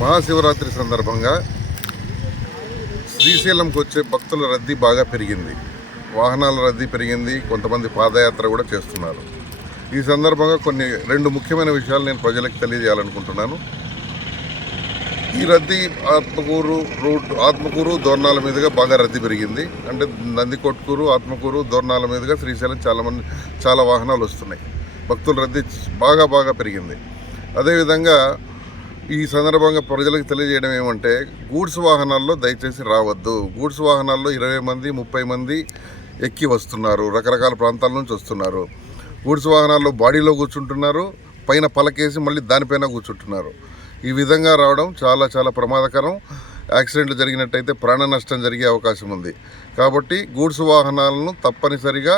మహాశివరాత్రి సందర్భంగా శ్రీశైలంకి వచ్చే భక్తుల రద్దీ బాగా పెరిగింది. వాహనాల రద్దీ పెరిగింది. కొంతమంది పాదయాత్ర కూడా చేస్తున్నారు. ఈ సందర్భంగా రెండు ముఖ్యమైన విషయాలు నేను ప్రజలకు తెలియజేయాలనుకుంటున్నాను. ఈ రద్దీ ఆత్మకూరు దోర్నాల మీదుగా బాగా రద్దీ పెరిగింది. అంటే నందికొట్కూరు, ఆత్మకూరు, దోర్నాల మీదుగా శ్రీశైలం చాలా వాహనాలు వస్తున్నాయి. భక్తుల రద్దీ బాగా పెరిగింది. అదేవిధంగా ఈ సందర్భంగా ప్రజలకు తెలియజేయడం ఏమంటే, గూడ్స్ వాహనాల్లో దయచేసి రావద్దు. గూడ్స్ వాహనాల్లో 20 మంది 30 మంది ఎక్కి వస్తున్నారు. రకరకాల ప్రాంతాల నుంచి వస్తున్నారు. గూడ్స్ వాహనాల్లో బాడీలో కూర్చుంటున్నారు, పైన పలకేసి మళ్ళీ దానిపైన కూర్చుంటున్నారు. ఈ విధంగా రావడం చాలా ప్రమాదకరం. యాక్సిడెంట్లు జరిగినట్టయితే ప్రాణ నష్టం జరిగే అవకాశం ఉంది. కాబట్టి గూడ్స్ వాహనాలను తప్పనిసరిగా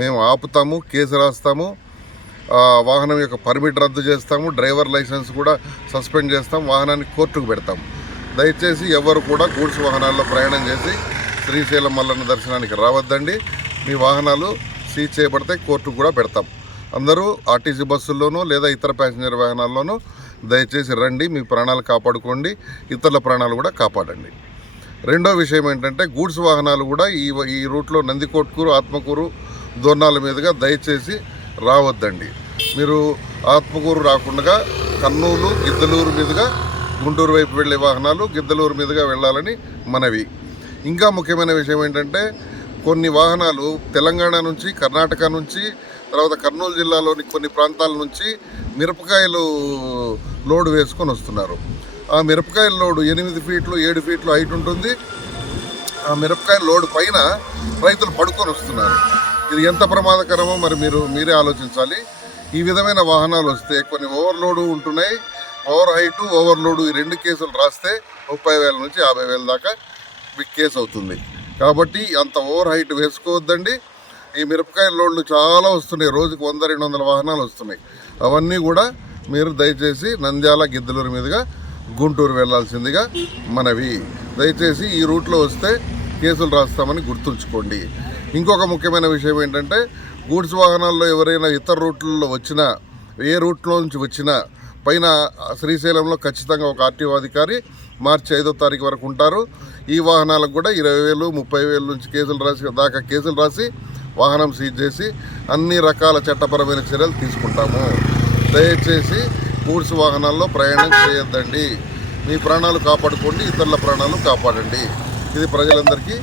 మేము ఆపుతాము, కేసు రాస్తాము, వాహనం యొక్క పర్మిట్ రద్దు చేస్తాము, డ్రైవర్ లైసెన్స్ కూడా సస్పెండ్ చేస్తాం, వాహనాన్ని కోర్టుకు పెడతాం. దయచేసి ఎవరు కూడా గూడ్స్ వాహనాల్లో ప్రయాణం చేసి శ్రీశైలం మల్లన్న దర్శనానికి రావద్దండి. మీ వాహనాలు సీజ్ చేయబడితే కోర్టుకు కూడా పెడతాం. అందరూ ఆర్టీసీ బస్సుల్లోనూ లేదా ఇతర ప్యాసింజర్ వాహనాల్లోనూ దయచేసి రండి. మీ ప్రాణాలు కాపాడుకోండి, ఇతరుల ప్రాణాలు కూడా కాపాడండి. రెండో విషయం ఏంటంటే, గూడ్స్ వాహనాలు కూడా ఈ రూట్లో నందికొట్కూరు, ఆత్మకూరు, దోర్నాల మీదుగా దయచేసి రావద్దండి. మీరు ఆత్మకూరు రాకుండా కర్నూలు, గిద్దలూరు మీదుగా గుంటూరు వైపు వెళ్ళే వాహనాలు గిద్దలూరు మీదుగా వెళ్ళాలని మనవి. ఇంకా ముఖ్యమైన విషయం ఏంటంటే, కొన్ని వాహనాలు తెలంగాణ నుంచి, కర్ణాటక నుంచి, తర్వాత కర్నూలు జిల్లాలోని కొన్ని ప్రాంతాల నుంచి మిరపకాయలు లోడు వేసుకొని వస్తున్నారు. ఆ మిరపకాయల లోడు 8 ఫీట్లు 7 ఫీట్లు హైట్ ఉంటుంది. ఆ మిరపకాయల లోడు పైన రైతులు పడుకొని వస్తున్నారు. ఇది ఎంత ప్రమాదకరమో మరి మీరే ఆలోచించాలి. ఈ విధమైన వాహనాలు వస్తే కొన్ని ఓవర్లోడు ఉంటున్నాయి. ఓవర్ హైటు, ఓవర్లోడు, ఈ 2 కేసులు రాస్తే 30,000 నుంచి 50,000 దాకా మీకు కేసు అవుతుంది. కాబట్టి అంత ఓవర్ హైట్ వేసుకోవద్దండి. ఈ మిరపకాయ లోడ్లు చాలా వస్తున్నాయి. రోజుకు 100-200 వాహనాలు వస్తున్నాయి. అవన్నీ కూడా మీరు దయచేసి నంద్యాల, గిద్దలూరు మీదుగా గుంటూరు వెళ్లాల్సిందిగా మనవి. దయచేసి ఈ రూట్లో వస్తే కేసులు రాస్తామని గుర్తుంచుకోండి. ఇంకొక ముఖ్యమైన విషయం ఏంటంటే, గూడ్స్ వాహనాల్లో ఎవరైనా ఇతర రూట్లలో వచ్చినా, ఏ రూట్లో నుంచి వచ్చినా పైన శ్రీశైలంలో ఖచ్చితంగా ఒక ఆర్టీఓ అధికారి మార్చి 5వ తారీఖు వరకు ఉంటారు. ఈ వాహనాలకు కూడా 20,000 30,000 నుంచి కేసులు రాసి వాహనం సీజ్ చేసి అన్ని రకాల చట్టపరమైన చర్యలు తీసుకుంటాము. దయచేసి గూడ్స్ వాహనాల్లో ప్రయాణం చేయొద్దండి. మీ ప్రాణాలు కాపాడుకోండి, ఇతరుల ప్రాణాలు కాపాడండి. ఇది ప్రజలందరికీ